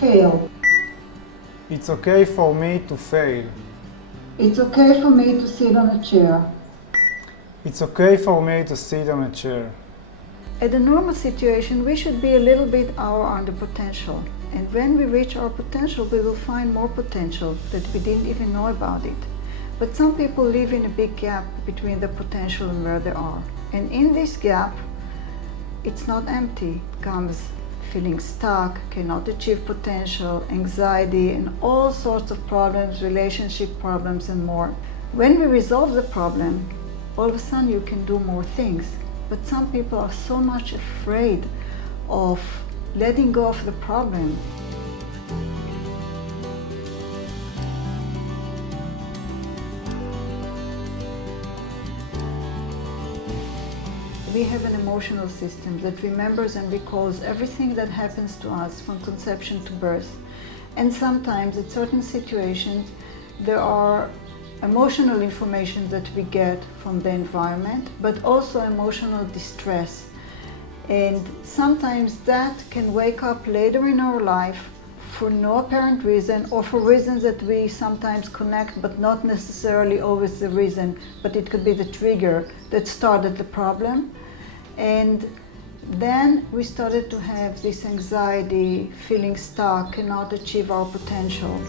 fail. It's okay for me to fail. It's okay for me to sit on a chair. It's okay for me to sit on a chair. At a normal situation, we should be a little bit on the potential. And when we reach our potential, we will find more potential that we didn't even know about it. But some people live in a big gap between the potential and where they are. And in this gap, it's not empty. It comes feeling stuck, cannot achieve potential, anxiety, and all sorts of problems, relationship problems, and more. When we resolve the problem, all of a sudden you can do more things. But some people are so much afraid of letting go of the problem. We have an emotional system that remembers and recalls everything that happens to us from conception to birth. And sometimes, in certain situations, there are emotional information that we get from the environment, but also emotional distress. And sometimes that can wake up later in our life for no apparent reason, or for reasons that we sometimes connect, but not necessarily always the reason, but it could be the trigger that started the problem. And then we started to have this anxiety, feeling stuck, cannot achieve our potential.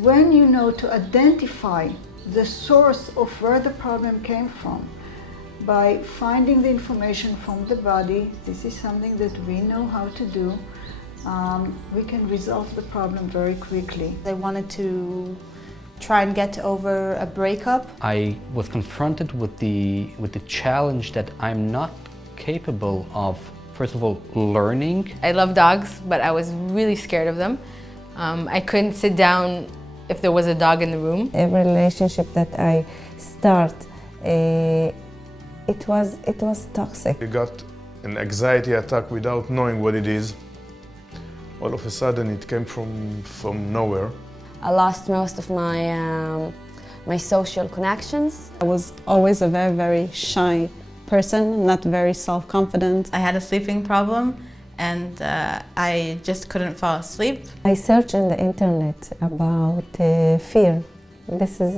When you know to identify the source of where the problem came from, by finding the information from the body, this is something that we know how to do, we can resolve the problem very quickly. I wanted to try and get over a breakup. I was confronted with the challenge that I'm not capable of, first of all, learning. I love dogs, but I was really scared of them. I couldn't sit down if there was a dog in the room. Every relationship that I start, it was toxic. I got an anxiety attack without knowing what it is. All of a sudden it came from nowhere. I lost most of my social connections. I was always a very, very shy person, not very self-confident. I had a sleeping problem and I just couldn't fall asleep. I searched on the internet about fear. This is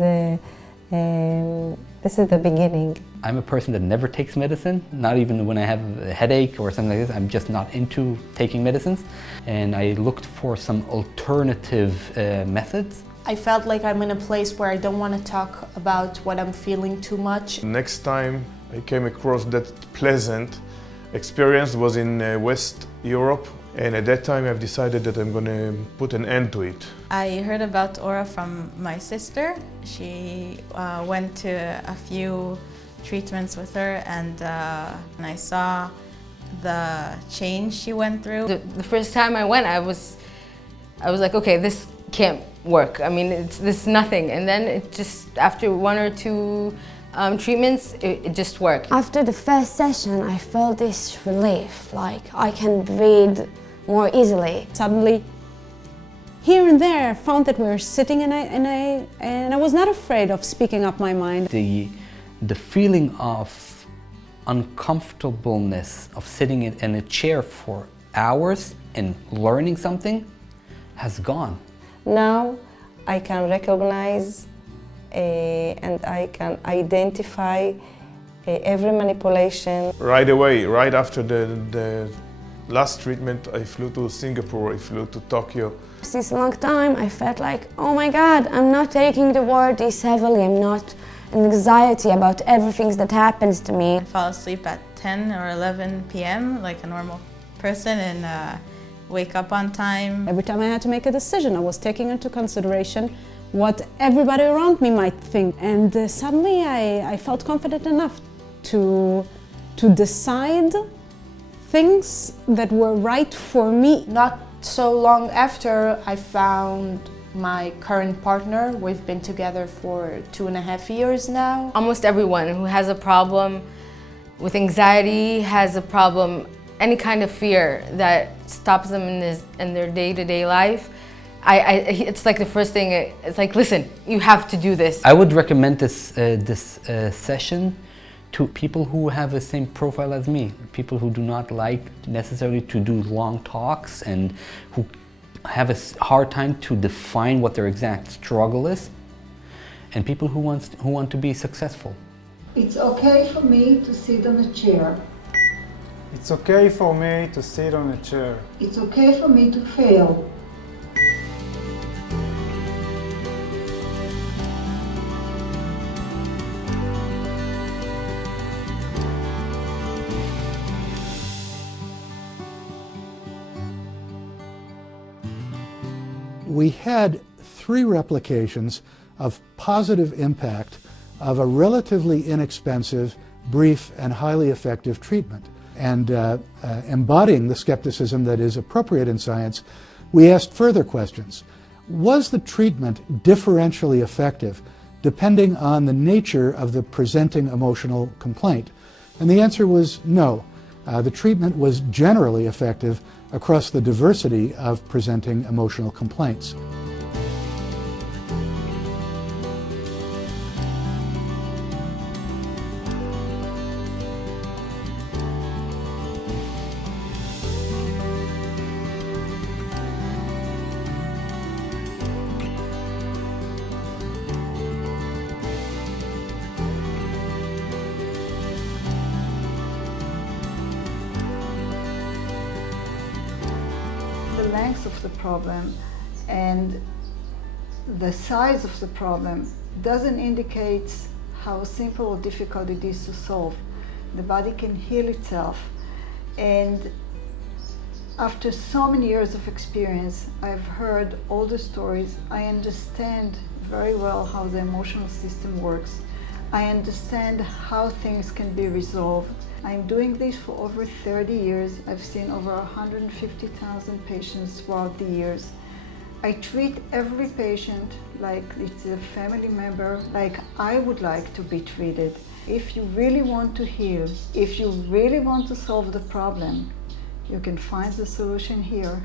the beginning. I'm a person that never takes medicine, not even when I have a headache or something like this. I'm just not into taking medicines. And I looked for some alternative methods. I felt like I'm in a place where I don't want to talk about what I'm feeling too much. Next time I came across that pleasant experience was in West Europe. And at that time I've decided that I'm going to put an end to it. I heard about Aura from my sister. She went to a few treatments with her and I saw the change she went through. The first time I went, I was like, okay, this can't work. I mean, this is nothing. And then it just, after one or two treatments, it just worked. After the first session, I felt this relief, like I can breathe more easily. Suddenly, here and there, I found that we were sitting and I was not afraid of speaking up my mind. The feeling of uncomfortableness of sitting in a chair for hours and learning something has gone. Now I can recognize and I can identify every manipulation. Right away, right after the last treatment, I flew to Singapore, I flew to Tokyo. Since a long time, I felt like, oh my God, I'm not taking the word this heavily. I'm not an anxiety about everything that happens to me. I fall asleep at 10 or 11 p.m. like a normal person and wake up on time. Every time I had to make a decision, I was taking into consideration what everybody around me might think. And suddenly I felt confident enough to decide things that were right for me. Not so long after I found my current partner. We've been together for 2.5 years now. Almost everyone who has a problem with anxiety has a problem, any kind of fear that stops them in their day-to-day life. It's like the first thing, it's like, listen, you have to do this. I would recommend this session to people who have the same profile as me, people who do not like necessarily to do long talks and who have a hard time to define what their exact struggle is, and people who want to be successful. It's okay for me to sit on a chair. It's okay for me to sit on a chair. It's okay for me to fail. We had 3 replications of positive impact of a relatively inexpensive, brief, and highly effective treatment. And embodying the skepticism that is appropriate in science, we asked further questions. Was the treatment differentially effective depending on the nature of the presenting emotional complaint? And the answer was no. The treatment was generally effective across the diversity of presenting emotional complaints. The length of the problem and the size of the problem doesn't indicate how simple or difficult it is to solve. The body can heal itself, and after so many years of experience, I've heard all the stories. I understand very well how the emotional system works. I understand how things can be resolved. I'm doing this for over 30 years. I've seen over 150,000 patients throughout the years. I treat every patient like it's a family member, like I would like to be treated. If you really want to heal, if you really want to solve the problem, you can find the solution here.